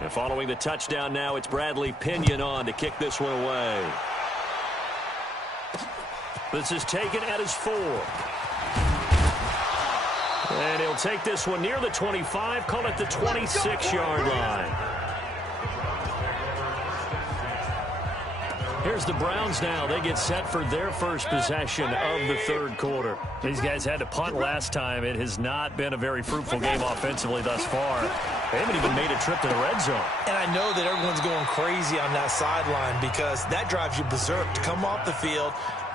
And following the touchdown now, it's Bradley Pinion on to kick this one away. This is taken at his 4. And he'll take this one near the 25, call it the 26-yard line. Here's the Browns now. They get set for their first possession of the third quarter. These guys had to punt last time. It has not been a very fruitful game offensively thus far. They haven't even made a trip to the red zone. And I know that everyone's going crazy on that sideline because that drives you berserk to come off the field,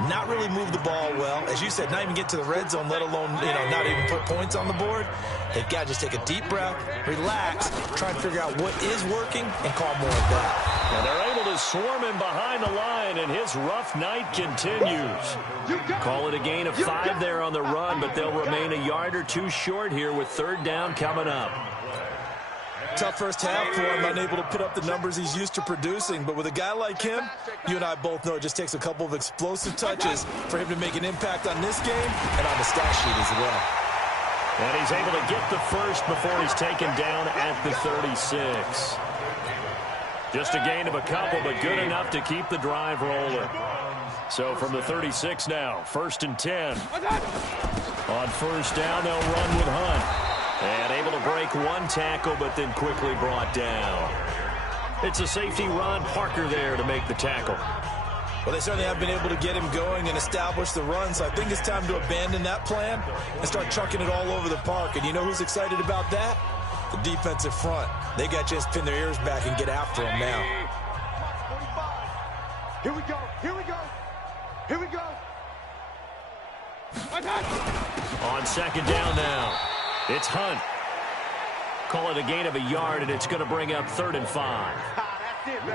not really move the ball well. As you said, not even get to the red zone, let alone, not even put points on the board. They've got to just take a deep breath, relax, try and figure out what is working, and call more of that. And they're able to swarm him behind the line, and his rough night continues. Call it a gain of 5 there on the run, but they'll remain a yard or 2 short here with third down coming up. Tough first half for him, unable to put up the numbers he's used to producing. But with a guy like him, you and I both know it just takes a couple of explosive touches for him to make an impact on this game and on the stat sheet as well. And he's able to get the first before he's taken down at the 36. Just a gain of a couple, but good enough to keep the drive rolling. So from the 36 now, 1st and 10. On first down, they'll run with Hunt. And able to break one tackle, but then quickly brought down. It's a safety, Ron Parker, there to make the tackle. Well, they certainly have been able to get him going and establish the run, so I think it's time to abandon that plan and start chucking it all over the park. And you know who's excited about that? The defensive front. They got to just pin their ears back and get after him now. Here we go. Here we go. Here we go. On second down now, it's Hunt. Call it a gain of a yard, and it's going to bring up 3rd and 5.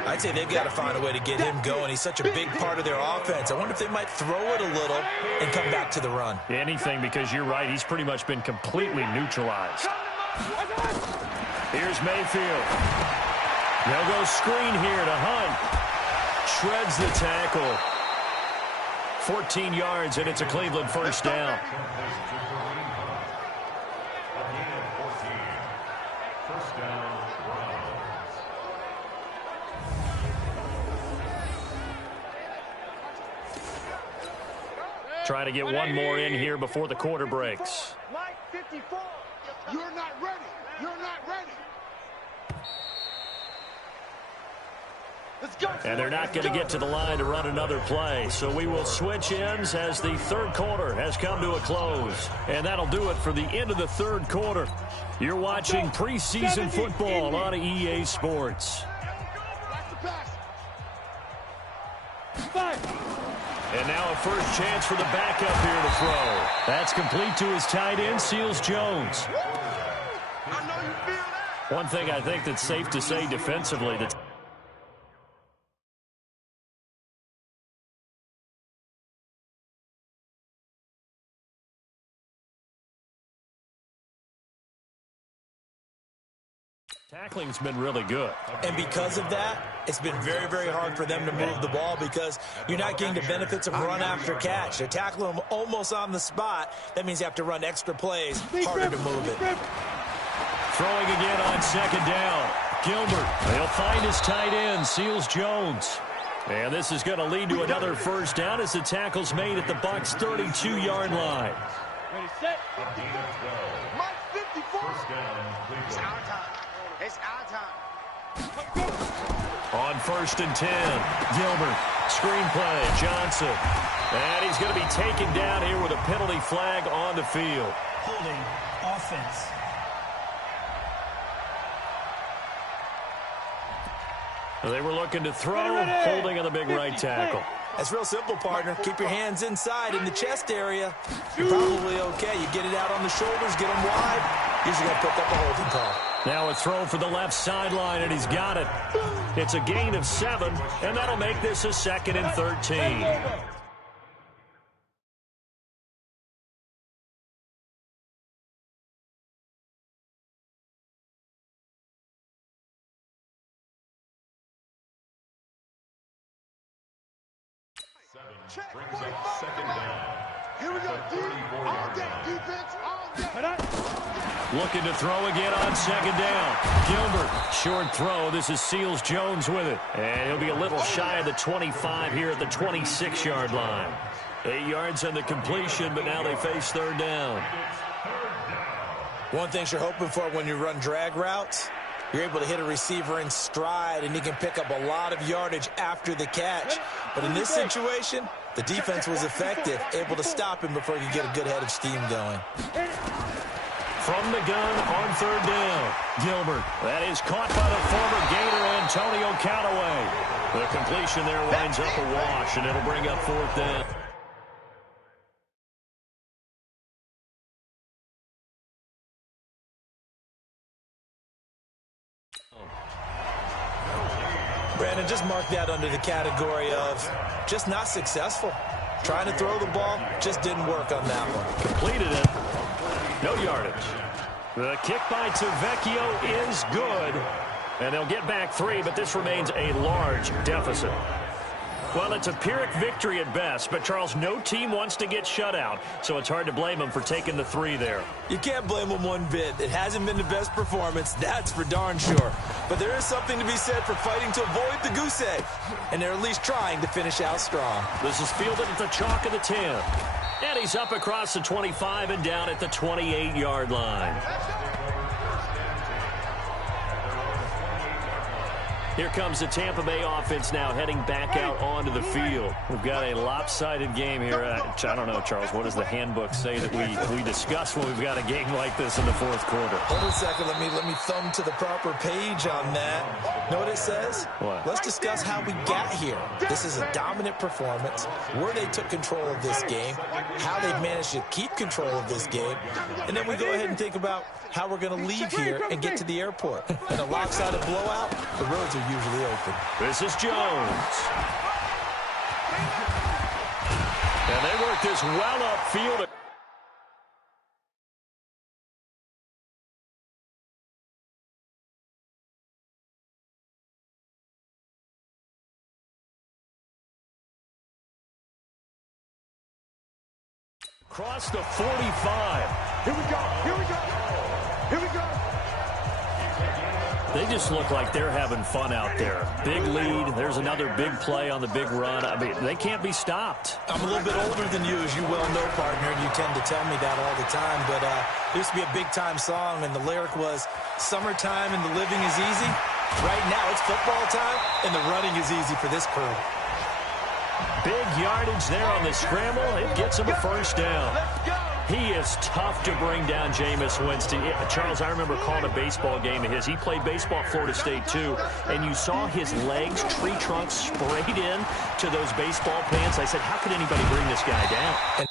I'd say they've got to find a way to get him going. He's such a big part of their offense. I wonder if they might throw it a little and come back to the run. Anything, because you're right. He's pretty much been completely neutralized. Here's Mayfield. They'll go screen here to Hunt. Shreds the tackle. 14 yards, and it's a Cleveland first down. Trying to get one more in here before the quarter breaks. Line 54. You're not ready. You're not ready. Let's go. And they're not going to get to the line to run another play. So we will switch ends as the third quarter has come to a close. And that'll do it for the end of the third quarter. You're watching preseason football on EA Sports. And now a first chance for the backup here to throw. That's complete to his tight end, Seals Jones. One thing I think that's safe to say defensively, that's tackling's been really good. And because of that, it's been very, very hard for them to move the ball because you're not getting the benefits of run after catch. They're tackling them almost on the spot. That means you have to run extra plays, harder to move it. Throwing again on second down. Gilbert, they'll find his tight end, Seals Jones. And this is going to lead to another first down as the tackle's made at the Bucs' 32-yard line. Ready, set. Mike 54. It's our time. It's our time. On 1st and 10, Gilbert, screenplay, Johnson. And he's going to be taken down here with a penalty flag on the field. Holding offense. They were looking to throw, holding on the big right tackle. That's real simple, partner. Keep your hands inside in the chest area. You're probably okay. You get it out on the shoulders, get them wide. Usually got to pick up a holding call. Now a throw for the left sideline, and he's got it. It's a gain of 7, and that'll make this a 2nd and 13. Brings up 2nd down. Here we go, D. All day. Defense, all day. Looking to throw again on second down. Gilbert, short throw. This is Seals-Jones with it. And he'll be a little shy of the 25 here at the 26-yard line. 8 yards on the completion, but now they face third down. One thing you're hoping for when you run drag routes, you're able to hit a receiver in stride, and he can pick up a lot of yardage after the catch. But in this situation, the defense was effective, able to stop him before he could get a good head of steam going. From the gun on third down, Gilbert. That is caught by the former Gator, Antonio Callaway. The completion there winds up a wash, and it'll bring up fourth down. Brandon, just mark that under the category of just not successful. Trying to throw the ball, just didn't work on that one. Completed it. No yardage. The kick by Tavecchio is good. And they'll get back 3, but this remains a large deficit. Well, it's a Pyrrhic victory at best, but, Charles, no team wants to get shut out, so it's hard to blame them for taking the 3 there. You can't blame them one bit. It hasn't been the best performance, that's for darn sure. But there is something to be said for fighting to avoid the goose egg, and they're at least trying to finish out strong. This is fielded at the chalk of the 10. And he's up across the 25 and down at the 28-yard line. Here comes the Tampa Bay offense now heading back out onto the field. We've got a lopsided game here. I don't know, Charles, what does the handbook say that we discuss when we've got a game like this in the fourth quarter? Hold on a second. Let me thumb to the proper page on that. Know what it says? What? Let's discuss how we got here. This is a dominant performance, where they took control of this game, how they've managed to keep control of this game, and then we go ahead and think about how we're going to leave here and get to the airport. In a lopsided blowout, the roads are usually open. This is Jones. And they work this well upfield. Across the 45. Here we go. Here we go. Here we go. They just look like they're having fun out there. Big lead. There's another big play on the big run. I mean, they can't be stopped. I'm a little bit older than you, as you well know, partner, and you tend to tell me that all the time. But there used to be a big-time song, and the lyric was, "Summertime and the living is easy." Right now, it's football time, and the running is easy for this crew. Big yardage there on the scramble. It gets him a first down. He is tough to bring down, Jameis Winston. Charles, I remember calling a baseball game of his. He played baseball at Florida State, too, and you saw his legs, tree trunks sprayed in to those baseball pants. I said, how could anybody bring this guy down?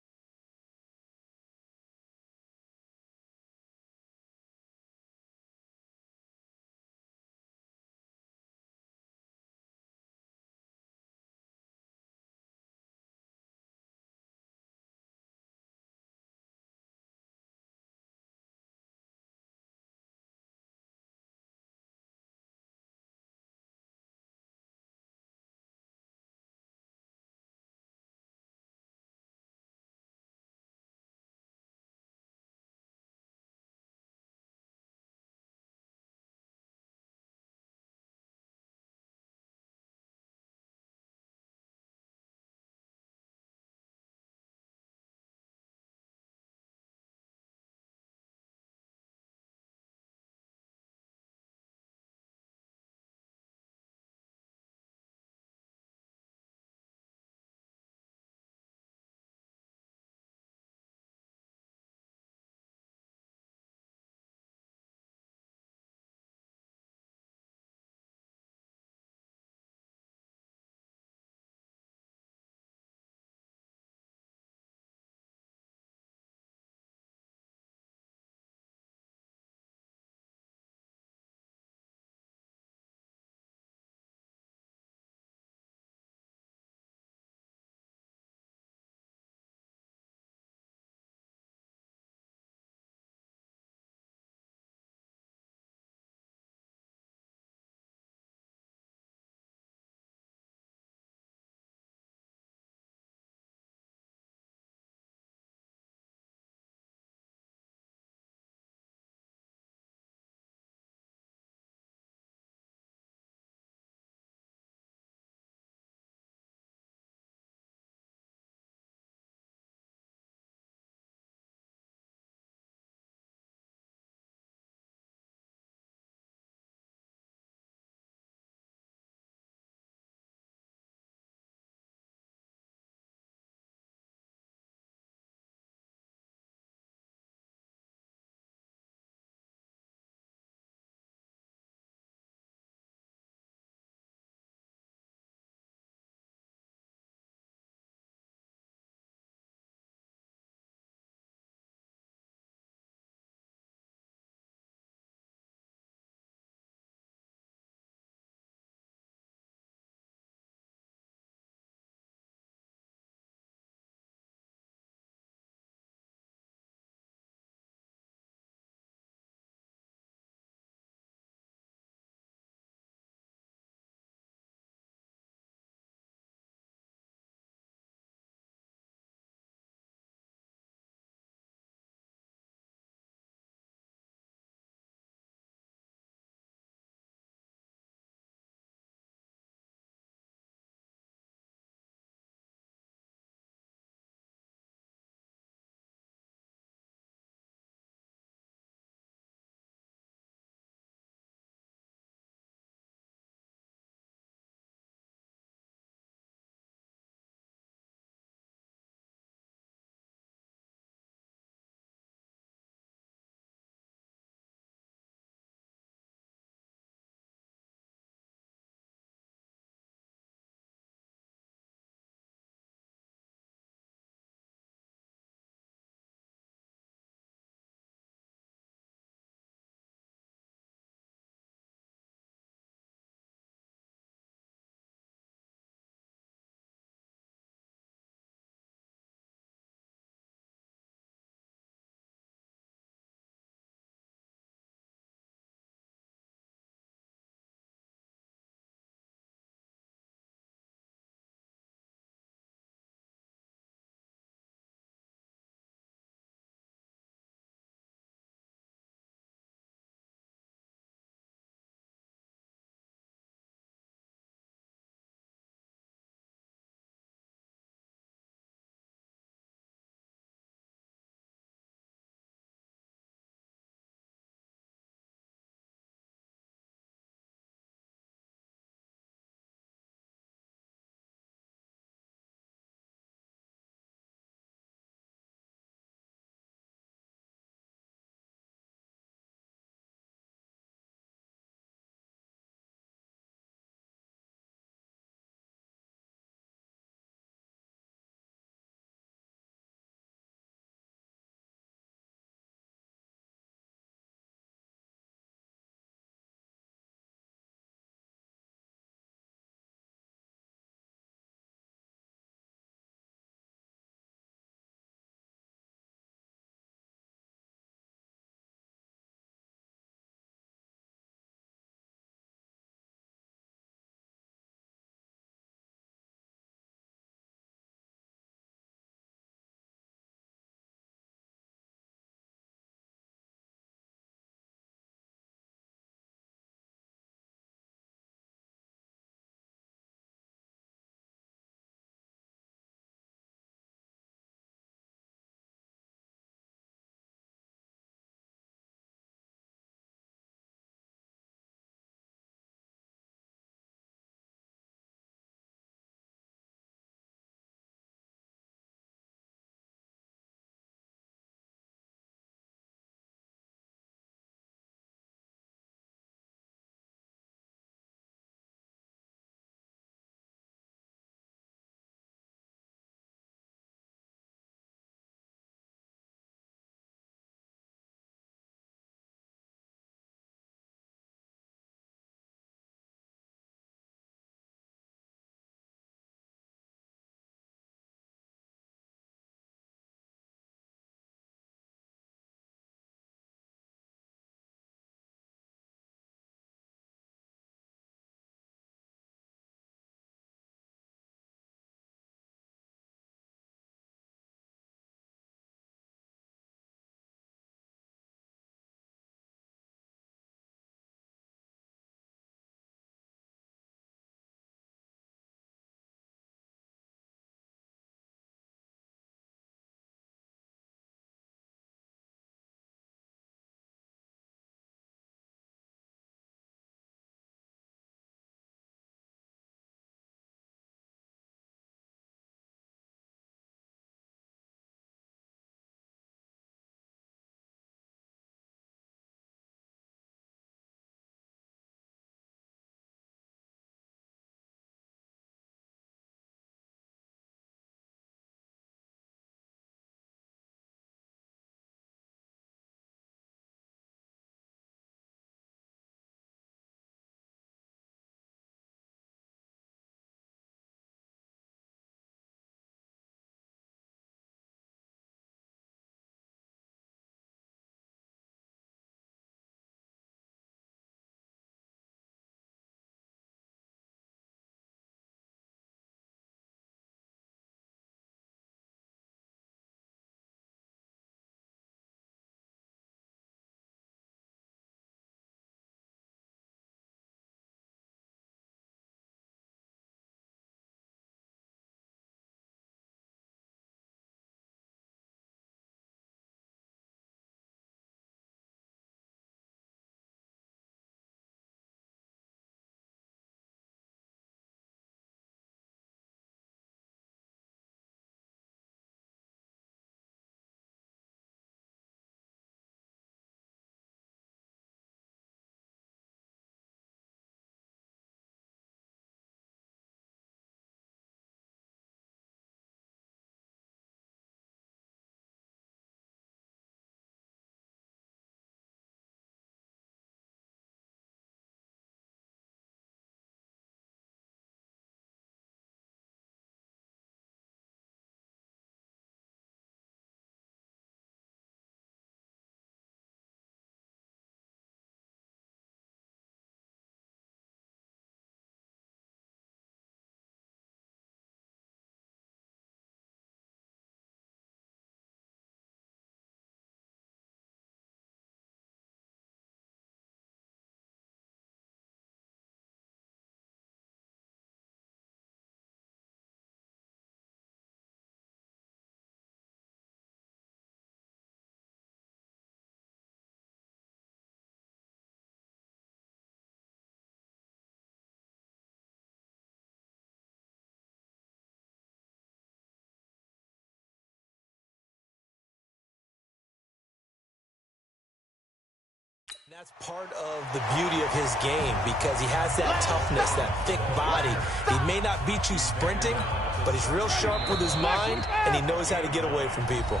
That's part of the beauty of his game because he has that toughness, that thick body. He may not beat you sprinting, but he's real sharp with his mind, and he knows how to get away from people.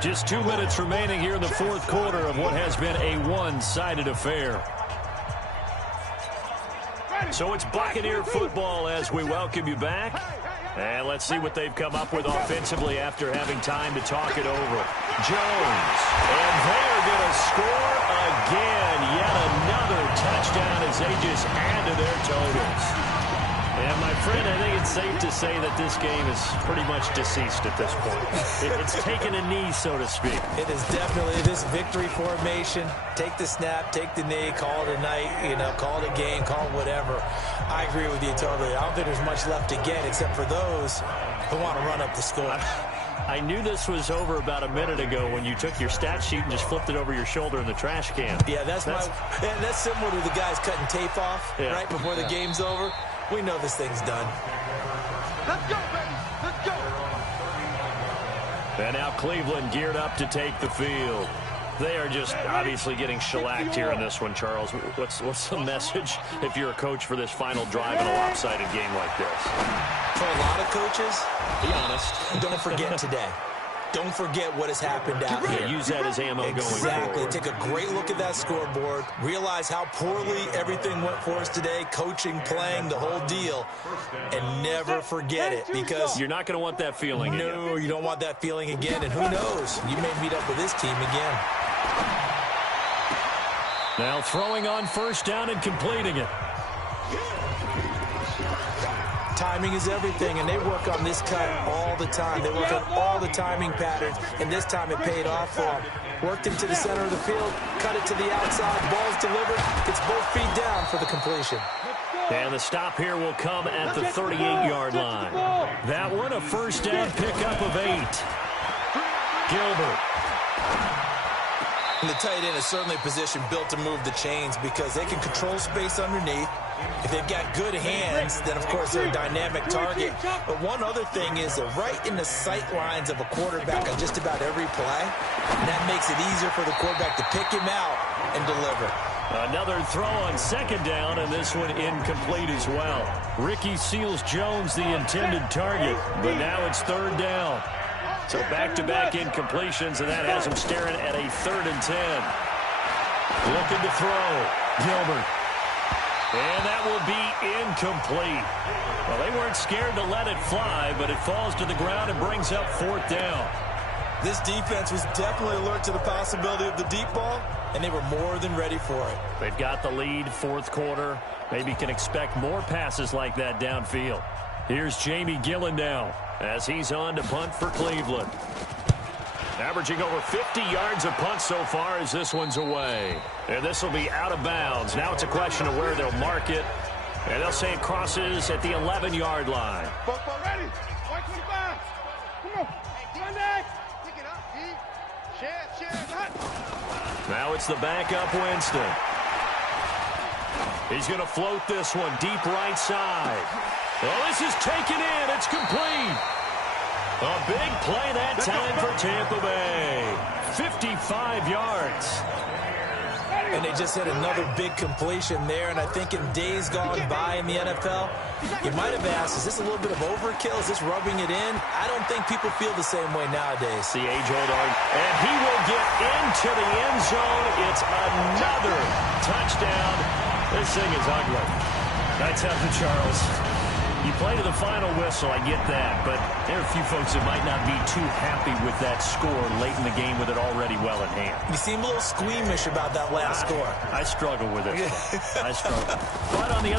Just 2 minutes remaining here in the fourth quarter of what has been a one-sided affair. So it's Buccaneer football as we welcome you back. And let's see what they've come up with offensively after having time to talk it over. Jones. And they are going to score again. Yet another touchdown as they just add to their totals. And, my friend, I think it's safe to say that this game is pretty much deceased at this point. It's taken a knee, so to speak. It is definitely this victory formation. Take the snap, take the knee, call it a night, call it a game, call it whatever. I agree with you totally. I don't think there's much left to get except for those who want to run up the score. I knew this was over about a minute ago when you took your stat sheet and just flipped it over your shoulder in the trash can. Yeah, that's similar to the guys cutting tape off right before the game's over. We know this thing's done. Let's go, baby. Let's go. And now Cleveland geared up to take the field. They are just obviously getting shellacked here in this one, Charles. What's the message if you're a coach for this final drive in a lopsided game like this? For a lot of coaches, be honest. Don't forget today. Don't forget what has happened out here. Use that as ammo going forward. Exactly. Take a great look at that scoreboard. Realize how poorly everything went for us today. Coaching, playing, the whole deal. And never forget it because you're not going to want that feeling again. No, you don't want that feeling again. And who knows? You may meet up with this team again. Now throwing on first down and completing it. Timing is everything, and they work on this cut all the time. They work on all the timing patterns, and this time it paid off for them. Worked him to the center of the field, cut it to the outside, ball's delivered, gets both feet down for the completion. And the stop here will come at the 38-yard line. That one, a first down pickup of 8. Gilbert. And the tight end is certainly a position built to move the chains because they can control space underneath. If they've got good hands, then, of course, they're a dynamic target. But one other thing is they're right in the sight lines of a quarterback on just about every play. And that makes it easier for the quarterback to pick him out and deliver. Another throw on second down, and this one incomplete as well. Ricky Seals-Jones, the intended target, but now it's third down. So back-to-back incompletions, and that has him staring at a 3rd and 10. Looking to throw. Gilbert. And that will be incomplete. Well, they weren't scared to let it fly, but it falls to the ground and brings up 4th down. This defense was definitely alert to the possibility of the deep ball, and they were more than ready for it. They've got the lead, fourth quarter. Maybe can expect more passes like that downfield. Here's Jamie Gillen now as he's on to punt for Cleveland. Averaging over 50 yards a punt so far as this one's away. And this will be out of bounds. Now it's a question of where they'll mark it. And they'll say it crosses at the 11-yard line. Football ready. 125. Come on. Come on, next. Pick it up, D. Share. Now it's the backup Winston. He's going to float this one deep right side. Well, this is taken in. It's complete. A big play that time for Tampa Bay. 55 yards. And they just had another big completion there. And I think in days gone by in the NFL, you might have asked, is this a little bit of overkill? Is this rubbing it in? I don't think people feel the same way nowadays. The age-old argument. And he will get into the end zone. It's another touchdown. This thing is ugly. That's something, Charles. You play to the final whistle, I get that, but there are a few folks that might not be too happy with that score late in the game with it already well in hand. You seem a little squeamish about that last score. I struggle with it. I struggle. But on the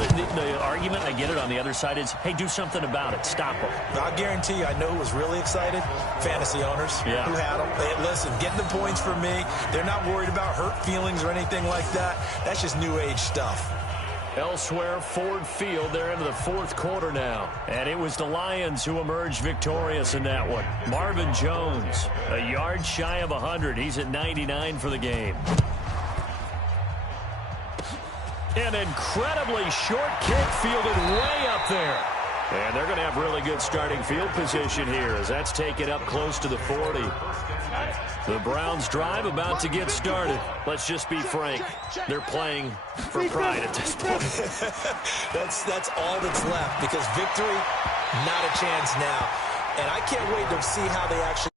argument, I get it, on the other side is, hey, do something about it. Stop them. I'll guarantee you, I know who was really excited. Fantasy owners who had them. Hey, listen, getting the points for me. They're not worried about hurt feelings or anything like that. That's just new age stuff. Elsewhere, Ford Field, they're into the fourth quarter now. And it was the Lions who emerged victorious in that one. Marvin Jones, a yard shy of 100. He's at 99 for the game. An incredibly short kick fielded way up there. And they're going to have really good starting field position here as that's taken up close to the 40. The Browns drive about to get started. Let's just be frank. They're playing for pride at this point. That's all that's left because victory, not a chance now. And I can't wait to see how they actually...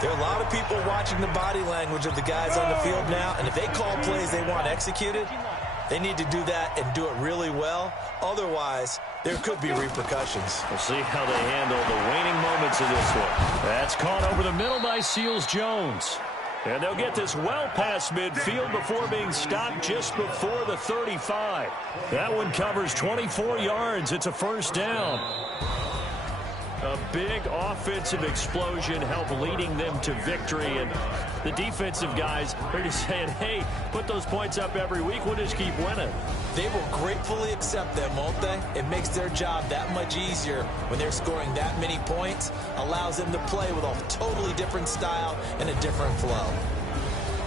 There are a lot of people watching the body language of the guys on the field now, and if they call plays they want executed, they need to do that and do it really well. Otherwise, there could be repercussions. We'll see how they handle the waning moments of this one. That's caught over the middle by Seals-Jones. And they'll get this well past midfield before being stopped just before the 35. That one covers 24 yards. It's a first down. A big offensive explosion helped leading them to victory. And the defensive guys are just saying, hey, put those points up every week. We'll just keep winning. They will gratefully accept them, won't they? It makes their job that much easier when they're scoring that many points. Allows them to play with a totally different style and a different flow.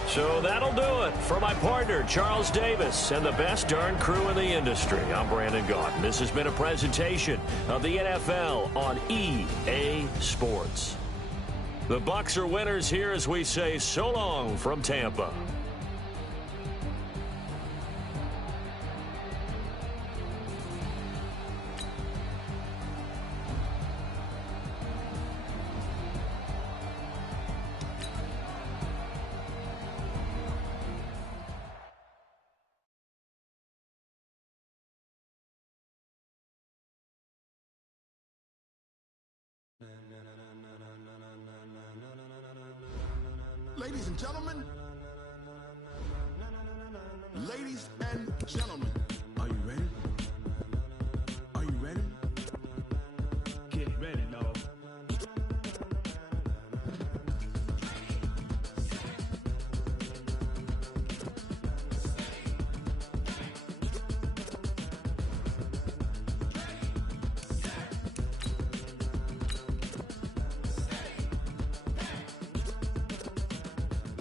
So that'll do it for my partner, Charles Davis, and the best darn crew in the industry. I'm Brandon Gaudin. This has been a presentation of the NFL on EA Sports. The Bucs are winners here as we say so long from Tampa. Ladies and gentlemen, are you ready? Are you ready? Get ready, dog.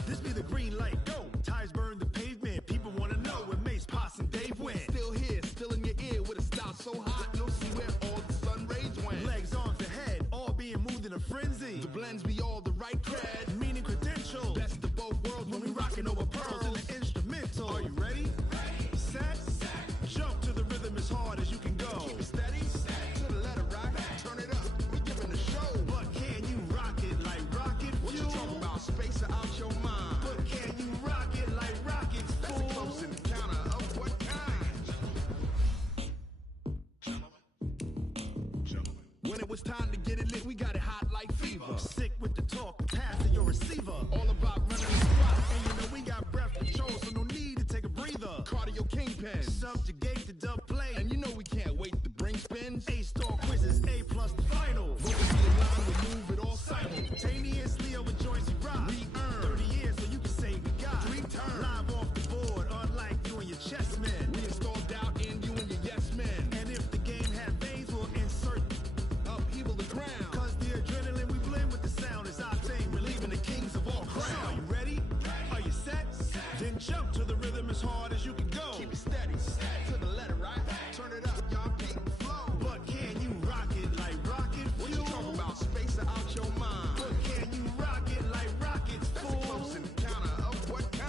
This be the green light, go. Tires burn the pavement. People want to know where Mace, Potts, and Dave went. Still here, still in your ear with a style so hot. You'll see where all the sun rays went. Legs, arms, and head, all being moved in a frenzy. The blends be all the right cred, meaning credentials. Best of both worlds when we rockin' over pearls in the instrumental. Are you ready? Set, jump to the rhythm as hard as you can go. Keep it steady, to the letter rock. Turn it up, we giving the show. But can you rock it like rocket fuel? What you talking about? Space out your mind. But can you rock it like rockets, fool? That's a close encounter of what kind? When it was time to get it lit, we got it hot like fever. Sick with the talk, passing your receiver. All about running the spot, and you know we got breath control, so no need to take a breather. Cardio kingpin, subjugate the dub play, and you know we can't wait to bring spins. A-star quizzes, A+ the final. Vote to be aligned, we move it all simultaneously over joints we rock. We earn 30 years, so you can say we got 3 turns. Live off the board, unlike you and your chess men. We install doubt in you and your yes men. And if the game had veins, we'll insert upheaval the ground. Cause the adrenaline we blend with the sound is our thing, relieving the kings of all crowns. So are you ready? Are you set? Then jump to the rhythm as hard as you can go. Keep it steady, to the letter right. Turn it up, y'all keep the flow. But can you rock it like rocket fuel? What you talking about? Space out your mind. But can you rock it like rockets, fool? That's a close encounter of what kind?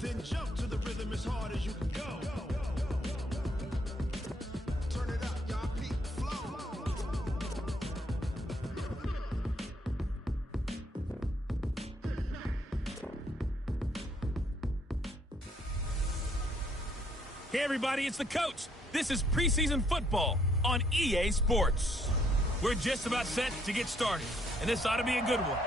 Then jump to the rhythm as hard as you can go. Turn it up, y'all keep the flow. Hey everybody, it's the coach. This is preseason football on EA Sports. We're just about set to get started, and this ought to be a good one.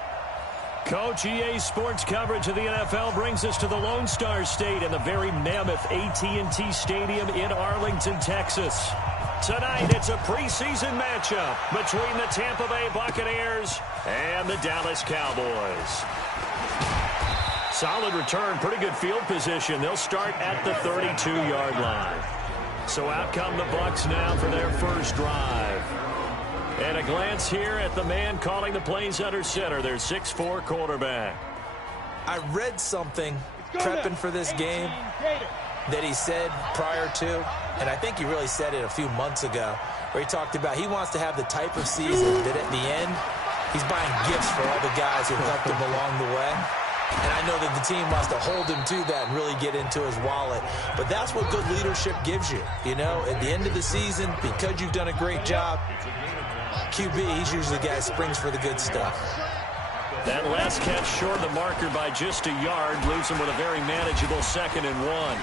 Coach, EA Sports coverage of the NFL brings us to the Lone Star State and the very mammoth AT&T Stadium in Arlington, Texas. Tonight, it's a preseason matchup between the Tampa Bay Buccaneers and the Dallas Cowboys. Solid return, pretty good field position. They'll start at the 32-yard line. So out come the Bucs now for their first drive. And a glance here at the man calling the plays under center, their 6'4" quarterback. I read something prepping for this game that he said prior to, and I think he really said it a few months ago, where he talked about he wants to have the type of season that at the end, he's buying gifts for all the guys who helped him along the way. And I know that the team wants to hold him to that and really get into his wallet. But that's what good leadership gives you. You know, at the end of the season, because you've done a great job, QB, he's usually the guy who springs for the good stuff. That last catch short of the marker by just a yard leaves him with a very manageable 2nd and 1.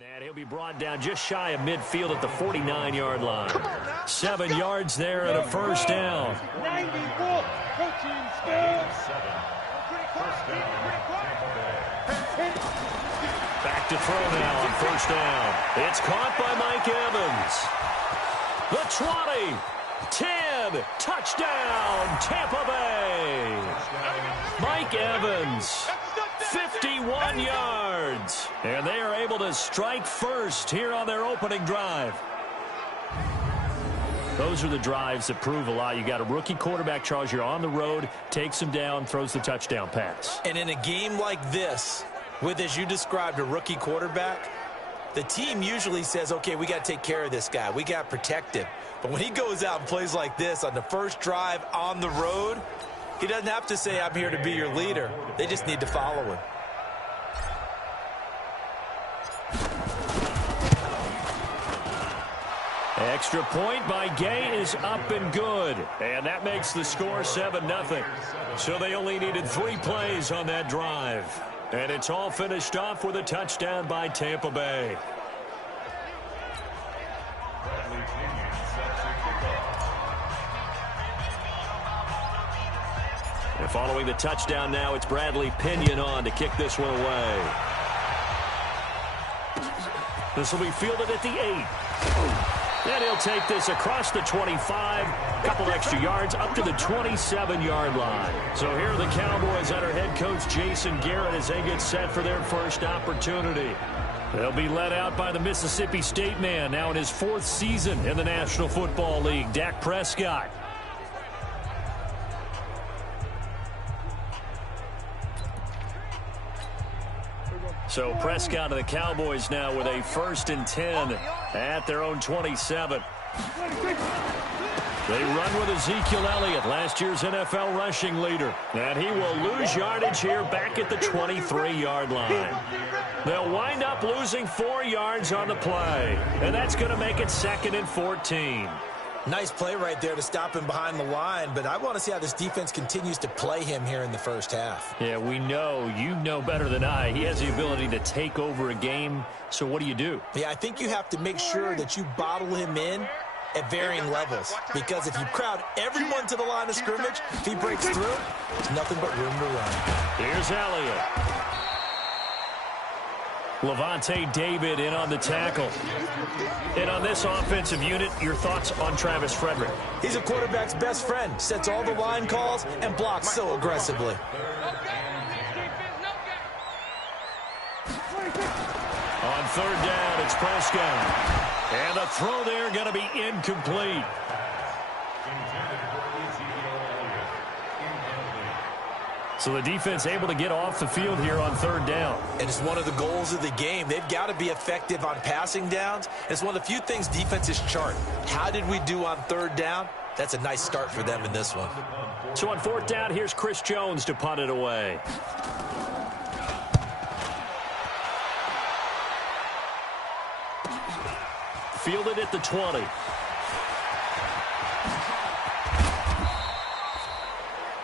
And he'll be brought down just shy of midfield at the 49-yard line. 7 yards there and a first down. 94. Coaching skills. Back to throw now on first down. It's caught by Mike Evans. The 20, 10, touchdown, Tampa Bay. Mike Evans, 51 yards. And they are able to strike first here on their opening drive. Those are the drives that prove a lot. You got a rookie quarterback, Charles. You're on the road, takes him down, throws the touchdown pass. And in a game like this, with, as you described, a rookie quarterback, the team usually says, okay, we got to take care of this guy. We got to protect him. But when he goes out and plays like this on the first drive on the road, he doesn't have to say, I'm here to be your leader. They just need to follow him. Extra point by Gay is up and good. And that makes the score 7-0. So they only needed 3 plays on that drive. And it's all finished off with a touchdown by Tampa Bay. And following the touchdown now, it's Bradley Pinion on to kick this one away. This will be fielded at the 8. And he'll take this across the 25, a couple extra yards up to the 27-yard line. So here are the Cowboys under head coach Jason Garrett as they get set for their first opportunity. They'll be led out by the Mississippi State man, now in his 4th season in the National Football League, Dak Prescott. So Prescott and the Cowboys now with a 1st and 10 at their own 27. They run with Ezekiel Elliott, last year's NFL rushing leader. And he will lose yardage here back at the 23-yard line. They'll wind up losing 4 yards on the play. And that's going to make it 2nd and 14. Nice play right there to stop him behind the line, but I want to see how this defense continues to play him here in the first half. Yeah, we know, you know better than I, he has the ability to take over a game, so what do you do? Yeah, I think you have to make sure that you bottle him in at varying levels, because if you crowd everyone to the line of scrimmage, if he breaks through, there's nothing but room to run. Here's Elliott. Levante David in on the tackle. And on this offensive unit, your thoughts on Travis Frederick? He's a quarterback's best friend. Sets all the line calls and blocks so aggressively. On 3rd down, it's Prescott. And the throw there going to be incomplete. So the defense able to get off the field here on 3rd down. And it's one of the goals of the game. They've got to be effective on passing downs. It's one of the few things defenses chart. How did we do on 3rd down? That's a nice start for them in this one. So on 4th down, here's Chris Jones to punt it away. Fielded at the 20.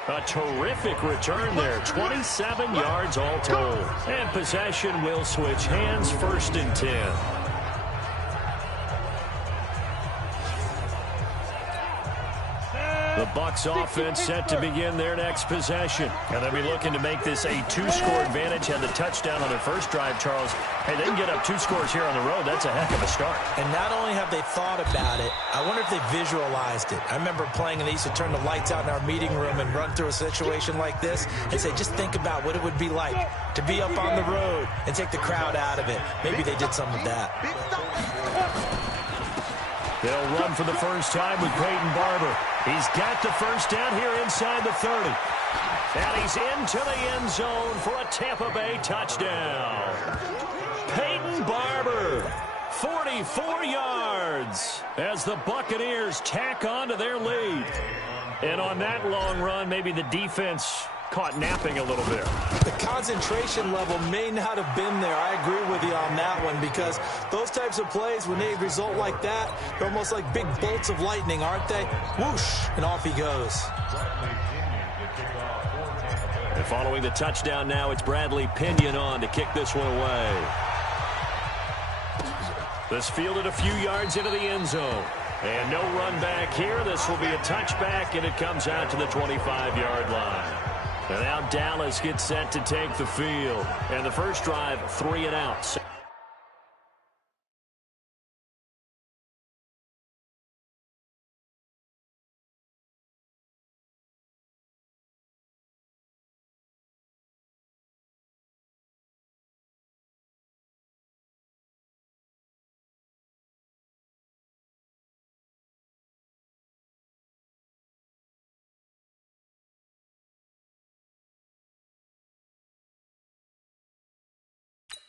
A terrific return there. 27 yards all told. And possession will switch hands, 1st and 10. The Bucs offense set to begin their next possession. And they'll be looking to make this a 2-score advantage. Had the touchdown on their first drive, Charles. Hey, they can get up 2 scores here on the road. That's a heck of a start. And not only have they thought about it, I wonder if they visualized it. I remember playing and they used to turn the lights out in our meeting room and run through a situation like this and say, just think about what it would be like to be up on the road and take the crowd out of it. Maybe they did some of that. They'll run for the first time with Peyton Barber. He's got the first down here inside the 30. And he's into the end zone for a Tampa Bay touchdown. Peyton Barber, 44 yards, as the Buccaneers tack on to their lead. And on that long run, maybe the defense caught napping a little bit. The concentration level may not have been there. I agree with you on that one, because those types of plays, when they result like that, they're almost like big bolts of lightning, aren't they? Whoosh, and off he goes. And following the touchdown now, it's Bradley Pinion on to kick this one away. This fielded a few yards into the end zone. And no run back here. This will be a touchback, and it comes out to the 25-yard line. And now Dallas gets set to take the field. And the first drive, 3 and out.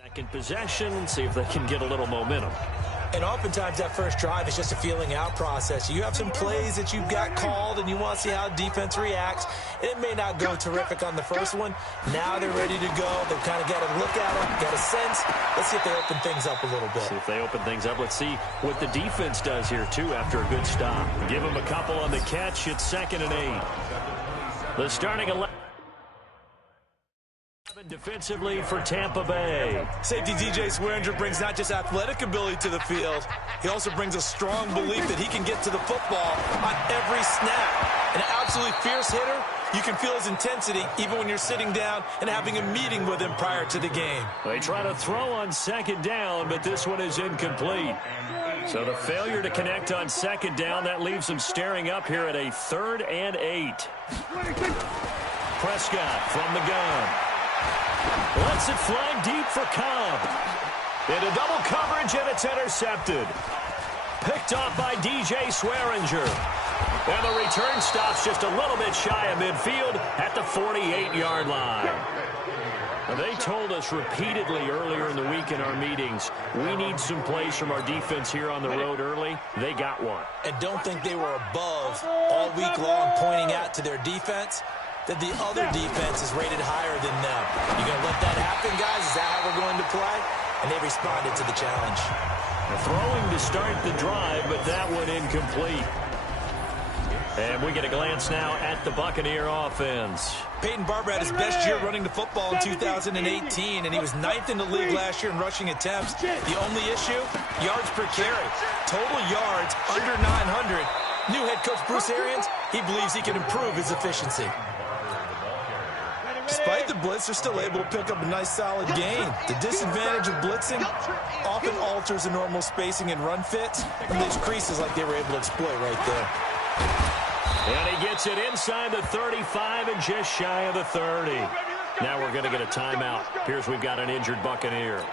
Second possession, see if they can get a little momentum. And oftentimes that first drive is just a feeling out process. You have some plays that you've got called and you want to see how defense reacts. It may not go terrific on the first one. Now they're ready to go. They've kind of got to look at them, got a sense. Let's see if they open things up a little bit. See if they open things up. Let's see what the defense does here, too, after a good stop. Give them a couple on the catch. It's 2nd and 8. The starting 11. Defensively for Tampa Bay. Safety DJ Swearinger brings not just athletic ability to the field, he also brings a strong belief that he can get to the football on every snap. An absolutely fierce hitter, you can feel his intensity even when you're sitting down and having a meeting with him prior to the game. They try to throw on 2nd down, but this one is incomplete. So the failure to connect on 2nd down, that leaves them staring up here at a 3rd and 8. Prescott from the gun. Lets it fly deep for Cobb. Into double coverage, and it's intercepted. Picked off by DJ Swearinger. And the return stops just a little bit shy of midfield at the 48-yard line. And they told us repeatedly earlier in the week in our meetings, we need some plays from our defense here on the road early. They got one. And don't think they were above all week long pointing out to their defense that the other defense is rated higher than them. You going to let that happen, guys? Is that how we're going to play? And they responded to the challenge. Throwing to start the drive, but that one incomplete. And we get a glance now at the Buccaneer offense. Peyton Barber had his best year running the football in 2018, and he was 9th in the league last year in rushing attempts. The only issue, yards per carry. Total yards under 900. New head coach Bruce Arians, he believes he can improve his efficiency. Despite the blitz, they're still able to pick up a nice solid gain. The disadvantage of blitzing often alters the normal spacing and run fits, and leaves creases like they were able to exploit right there. And he gets it inside the 35 and just shy of the 30. Now we're going to get a timeout. Appears we've got an injured Buccaneer.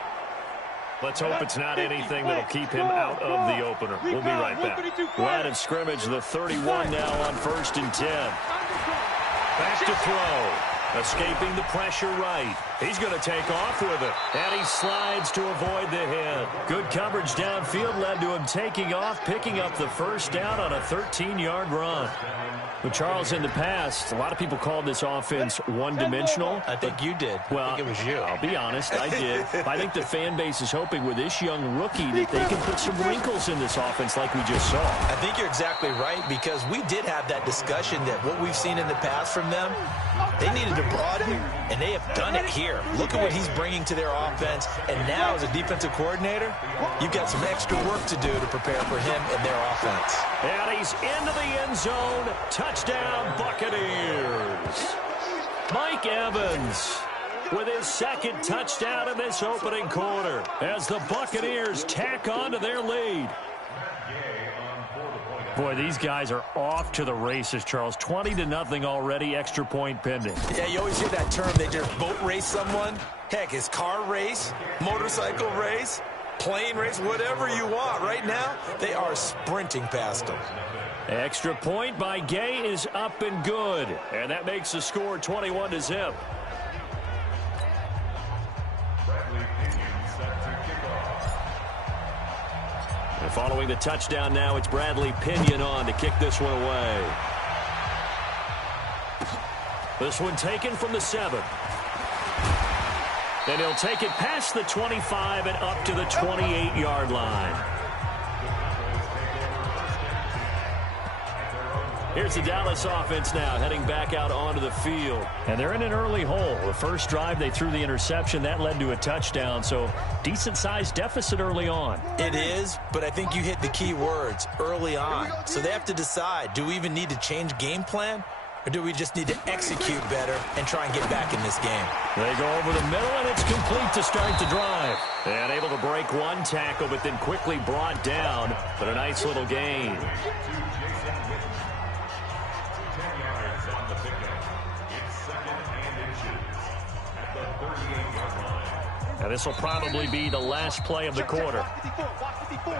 Let's hope it's not anything that'll keep him out of the opener. We'll be right back. Line of scrimmage, the 31 now on 1st and 10. Back to throw. Escaping the pressure right. He's going to take off with it. And he slides to avoid the hit. Good coverage downfield led to him taking off, picking up the first down on a 13-yard run. But Charles, in the past, a lot of people called this offense one-dimensional. I think you did. Well, I think it was you. I'll be honest, I did. I think the fan base is hoping with this young rookie that they can put some wrinkles in this offense like we just saw. I think you're exactly right, because we did have that discussion that what we've seen in the past from them, they needed to broaden, and they have done it here. Look at what he's bringing to their offense, and now as a defensive coordinator, you've got some extra work to do to prepare for him and their offense. And he's into the end zone. Touchdown, Buccaneers. Mike Evans with his 2nd touchdown in this opening quarter as the Buccaneers tack on to their lead. Boy, these guys are off to the races, Charles. 20-0 already, extra point pending. Yeah, you always hear that term, they just boat race someone. Heck, it's car race, motorcycle race, plane race, whatever you want. Right now, they are sprinting past them. Extra point by Gay is up and good. And that makes the score 21-0. And following the touchdown now, it's Bradley Pinion on to kick this one away. This one taken from the 7. And he'll take it past the 25 and up to the 28-yard line. Here's the Dallas offense now heading back out onto the field. And they're in an early hole. The first drive, they threw the interception. That led to a touchdown, so decent-sized deficit early on. It is, but I think you hit the key words, early on. So they have to decide, do we even need to change game plan? Or do we just need to execute better and try and get back in this game? They go over the middle, and it's complete to start the drive. And able to break one tackle, but then quickly brought down. But a nice little gain. And this will probably be the last play of the quarter.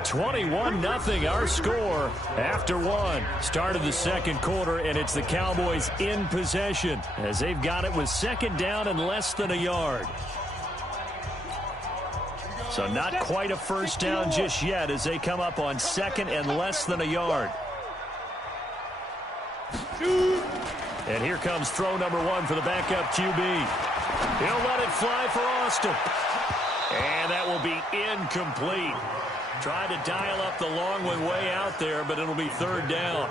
21-0 our score after one. Start of the second quarter, and it's the Cowboys in possession as they've got it with second down and less than a yard. So not quite a first down just yet as they come up on second and less than a yard. And here comes throw number one for the backup QB. He'll let it fly for Austin. And that will be incomplete. Tried to dial up the long one way out there, but it'll be third down.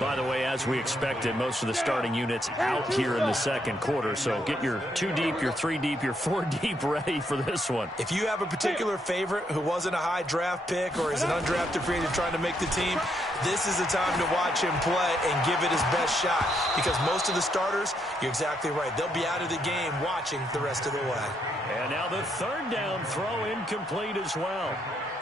By the way, as we expected, most of the starting units out here in the second quarter. So get your 2 deep, your 3 deep, your 4 deep ready for this one. If you have a particular favorite who wasn't a high draft pick or is an undrafted free agent trying to make the team, this is the time to watch him play and give it his best shot. Because most of the starters, you're exactly right, they'll be out of the game watching the rest of the way. And now the third down throw incomplete as well.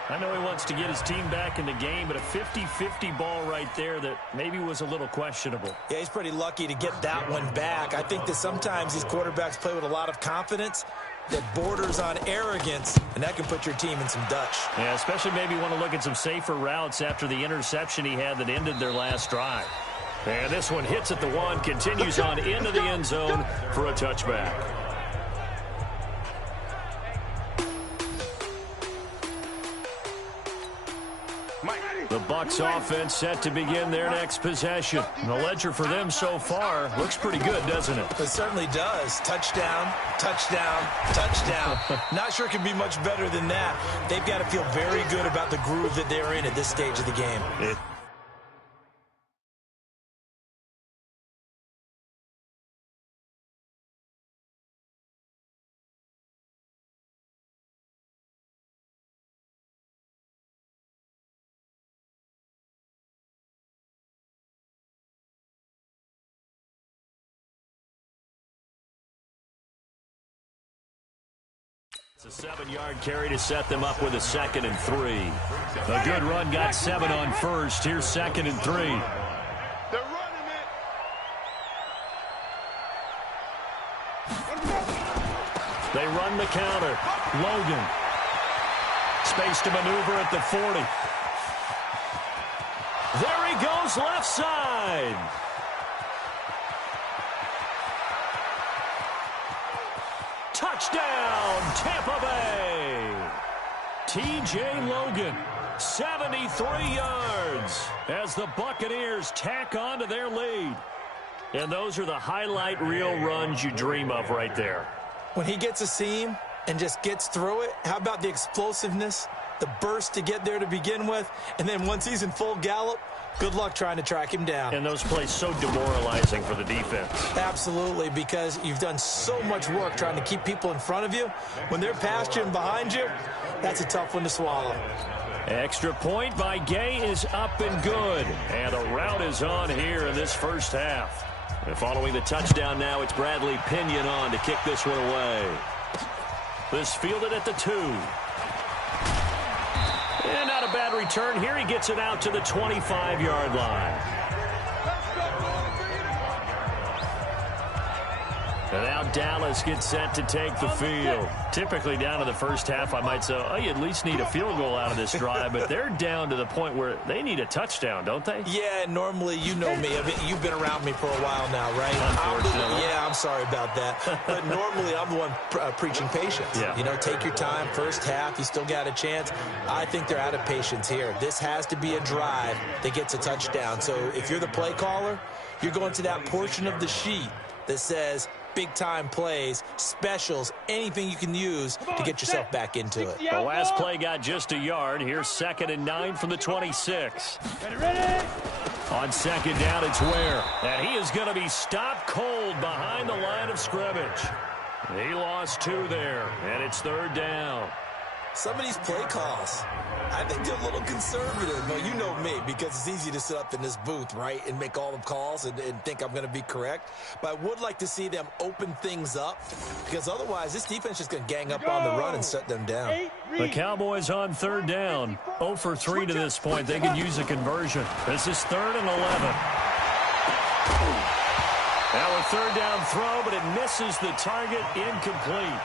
I know he wants to get his team back in the game, but a 50-50 ball right there that maybe was a little questionable. Yeah, he's pretty lucky to get that one back. I think that sometimes these quarterbacks play with a lot of confidence that borders on arrogance, and that can put your team in some Dutch. Yeah, especially maybe want to look at some safer routes after the interception he had that ended their last drive. And this one hits at the one, continues on into the end zone for a touchback. The Bucs offense set to begin their next possession. And the ledger for them so far looks pretty good, doesn't it? It certainly does. Touchdown, touchdown, touchdown. Not sure it can be much better than that. They've got to feel very good about the groove that they're in at this stage of the game. It's a 7-yard carry to set them up with a 2nd and 3. A good run got 7 on first. Here's 2nd and 3. They're running it. They run the counter. Logan. Space to maneuver at the 40. There he goes left side. Touchdown, Tampa Bay. T.J. Logan, 73 yards as the Buccaneers tack on to their lead. And those are the highlight reel runs you dream of right there. When he gets a seam and just gets through it, how about the explosiveness, the burst to get there to begin with, and then once he's in full gallop, good luck trying to track him down. And those plays so demoralizing for the defense. Absolutely, because you've done so much work trying to keep people in front of you. When they're past you and behind you, that's a tough one to swallow. Extra point by Gay is up and good. And the route is on here in this first half. And following the touchdown now, it's Bradley Pinion on to kick this one away. This fielded at the 2. And not a bad return here. He gets it out to the 25-yard line. And now Dallas gets set to take the field. Typically down to the first half, I might say, oh, you at least need a field goal out of this drive. But they're down to the point where they need a touchdown, don't they? Yeah, normally, you know me. I mean, you've been around me for a while now, right? Unfortunately. I'm sorry about that. But normally, I'm the one preaching patience. Yeah. You know, take your time. First half, you still got a chance. I think they're out of patience here. This has to be a drive that gets a touchdown. So if you're the play caller, you're going to that portion of the sheet that says big-time plays, specials, anything you can use to get yourself back into it. The last play got just a yard. Here's 2nd and 9 from the 26. Ready? On second down, it's Ware. And he is going to be stopped cold behind the line of scrimmage. He lost 2 there, and it's third down. Some of these play calls, I think they're a little conservative. But you know me, because it's easy to sit up in this booth, right, and make all the calls and think I'm going to be correct. But I would like to see them open things up, because otherwise this defense is going to gang up on the run and shut them down. The Cowboys on third down. 0 for 3 to this point. They could use a conversion. This is 3rd and 11. Now a third down throw, but it misses the target, incomplete.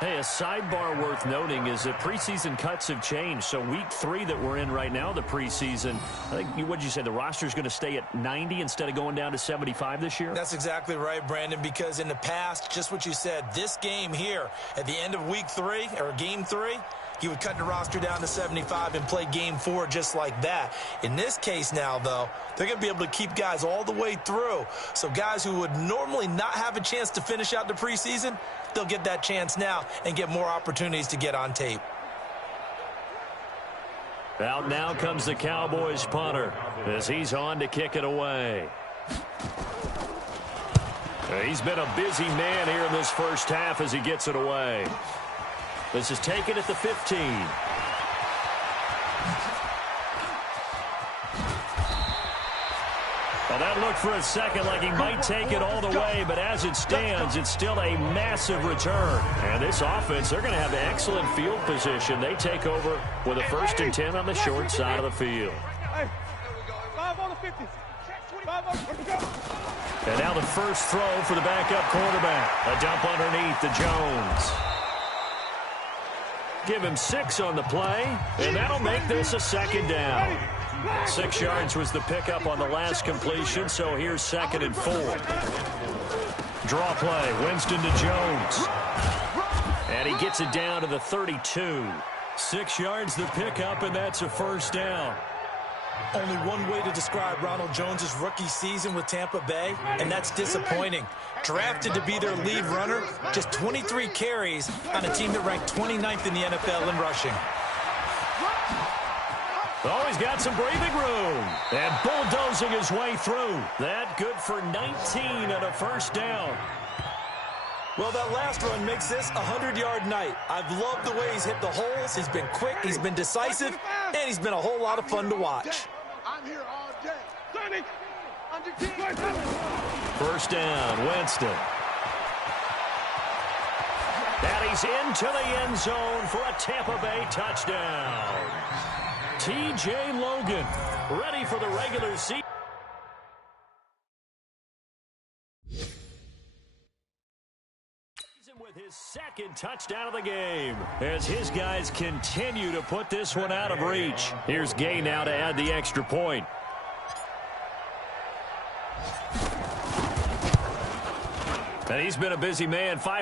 Hey, a sidebar worth noting is that preseason cuts have changed. So week 3 that we're in right now, the preseason, I think, what did you say, the roster's going to stay at 90 instead of going down to 75 this year? That's exactly right, Brandon, because in the past, just what you said, this game here, at the end of week 3, or game 3, he would cut the roster down to 75 and play game 4 just like that. In this case now, though, they're going to be able to keep guys all the way through. So guys who would normally not have a chance to finish out the preseason, they'll get that chance now and get more opportunities to get on tape. Out now comes the Cowboys punter as he's on to kick it away. He's been a busy man here in this first half as he gets it away. This is taken at the 15. Well, that looked for a second like he might take it all the way, but as it stands, it's still a massive return. And this offense, they're going to have excellent field position. They take over with a 1st and 10 on the short side of the field. 5 on the 50. 5 on the 50. And now the first throw for the backup quarterback. A dump underneath to Jones. Give him 6 on the play, and that'll make this a 2nd down. 6 yards was the pickup on the last completion, so here's 2nd and 4. Draw play, Winston to Jones. And he gets it down to the 32. 6 yards the pickup, and that's a 1st down. Only one way to describe Ronald Jones' rookie season with Tampa Bay, and that's disappointing. Drafted to be their lead runner, just 23 carries on a team that ranked 29th in the NFL in rushing. Oh, he's got some breathing room. And bulldozing his way through. That good for 19 and a 1st down. Well, that last run makes this a 100-yard night. I've loved the way he's hit the holes. He's been quick, he's been decisive, and he's been a whole lot of fun to watch. I'm here all day. 1st down, Winston. And he's into the end zone for a Tampa Bay touchdown. T.J. Logan, ready for the regular season. With his 2nd touchdown of the game as his guys continue to put this one out of reach. Here's Gay now to add the extra point. And he's been a busy man.